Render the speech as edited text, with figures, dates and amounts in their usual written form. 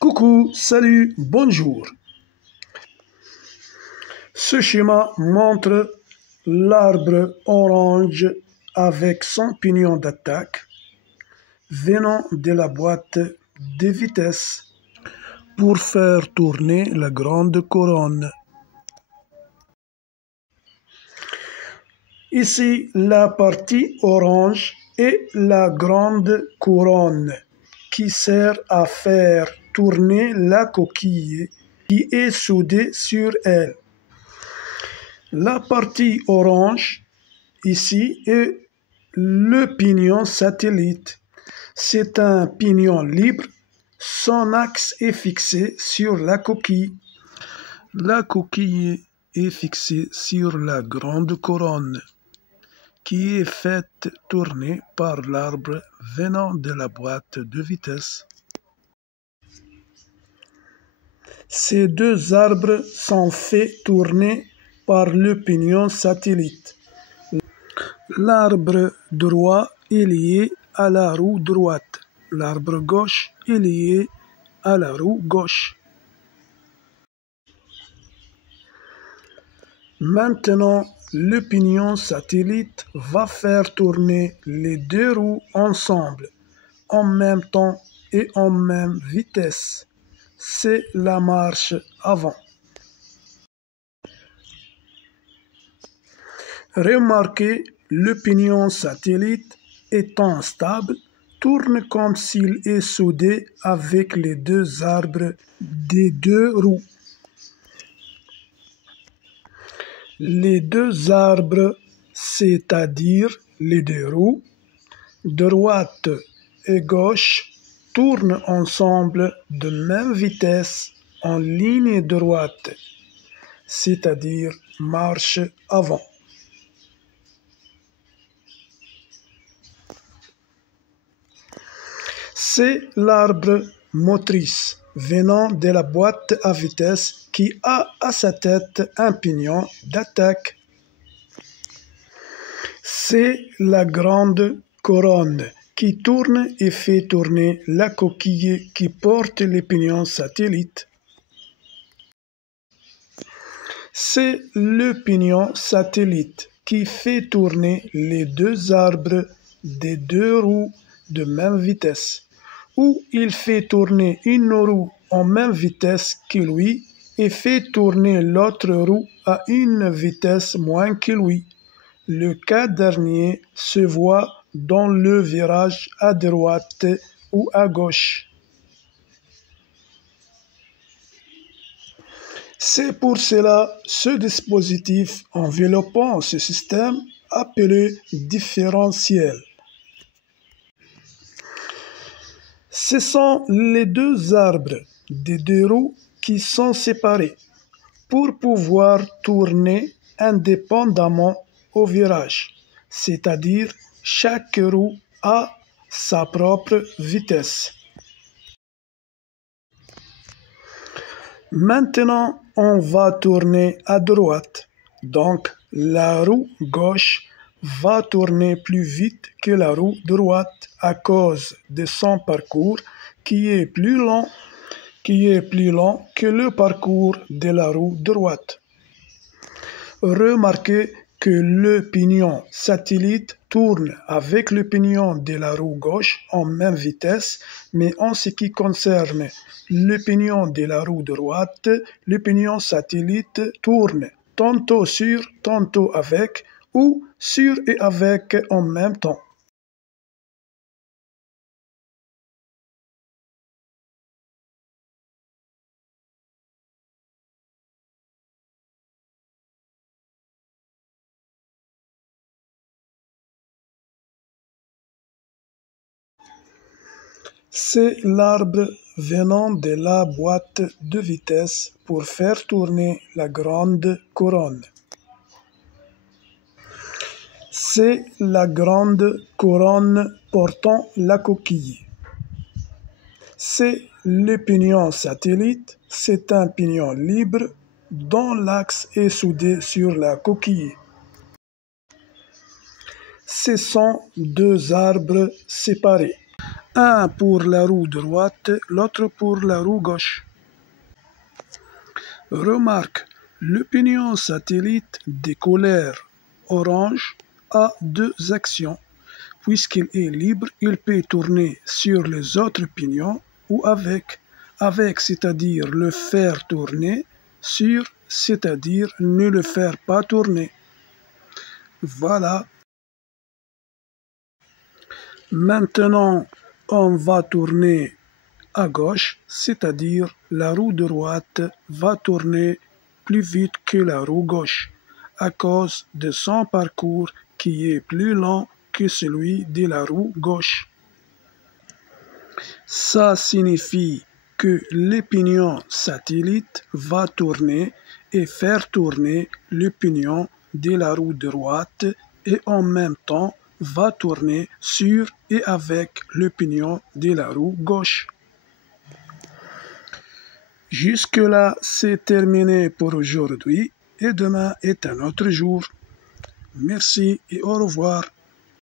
Coucou, salut, bonjour. Ce schéma montre l'arbre orange avec son pignon d'attaque venant de la boîte de vitesse pour faire tourner la grande couronne. Ici, la partie orange est la grande couronne qui sert à faire tourner la coquille qui est soudée sur elle. La partie orange, ici, est le pignon satellite. C'est un pignon libre. Son axe est fixé sur la coquille. La coquille est fixée sur la grande couronne qui est faite tourner par l'arbre venant de la boîte de vitesse. Ces deux arbres sont faits tourner par le pignon satellite. L'arbre droit est lié à la roue droite. L'arbre gauche est lié à la roue gauche. Maintenant, le pignon satellite va faire tourner les deux roues ensemble, en même temps et en même vitesse. C'est la marche avant. Remarquez, le pignon satellite étant stable, tourne comme s'il est soudé avec les deux arbres des deux roues. Les deux arbres, c'est-à-dire les deux roues, droite et gauche, tournent ensemble de même vitesse en ligne droite, c'est-à-dire marche avant. C'est l'arbre motrice venant de la boîte à vitesse qui a à sa tête un pignon d'attaque. C'est la grande couronne qui tourne et fait tourner la coquille qui porte les pignons satellites. C'est le pignon satellite qui fait tourner les deux arbres des deux roues de même vitesse, où il fait tourner une roue en même vitesse que lui et fait tourner l'autre roue à une vitesse moins que lui. Le cas dernier se voit dans le virage à droite ou à gauche. C'est pour cela ce dispositif enveloppant ce système appelé différentiel. Ce sont les deux arbres des deux roues qui sont séparés pour pouvoir tourner indépendamment au virage, c'est-à-dire chaque roue a sa propre vitesse. Maintenant, on va tourner à droite, donc la roue gauche va tourner plus vite que la roue droite à cause de son parcours qui est plus lent que le parcours de la roue droite. Remarquez que le pignon satellite tourne avec le pignon de la roue gauche en même vitesse, mais en ce qui concerne le pignon de la roue droite, le pignon satellite tourne tantôt sur, tantôt avec, ou sur et avec en même temps. C'est l'arbre venant de la boîte de vitesse pour faire tourner la grande couronne. C'est la grande couronne portant la coquille. C'est le pignon satellite, c'est un pignon libre dont l'axe est soudé sur la coquille. Ce sont deux arbres séparés. Un pour la roue droite, l'autre pour la roue gauche. Remarque, le pignon satellite décollère orange a deux actions. Puisqu'il est libre, il peut tourner sur les autres pignons ou avec, c'est-à-dire le faire tourner, sur, c'est-à-dire ne le faire pas tourner. Voilà. Maintenant, on va tourner à gauche, c'est-à-dire la roue droite va tourner plus vite que la roue gauche à cause de son parcours qui est plus lent que celui de la roue gauche. Ça signifie que le pignon satellite va tourner et faire tourner le pignon de la roue droite et en même temps va tourner sur et avec le pignon de la roue gauche. Jusque-là, c'est terminé pour aujourd'hui et demain est un autre jour. Merci et au revoir.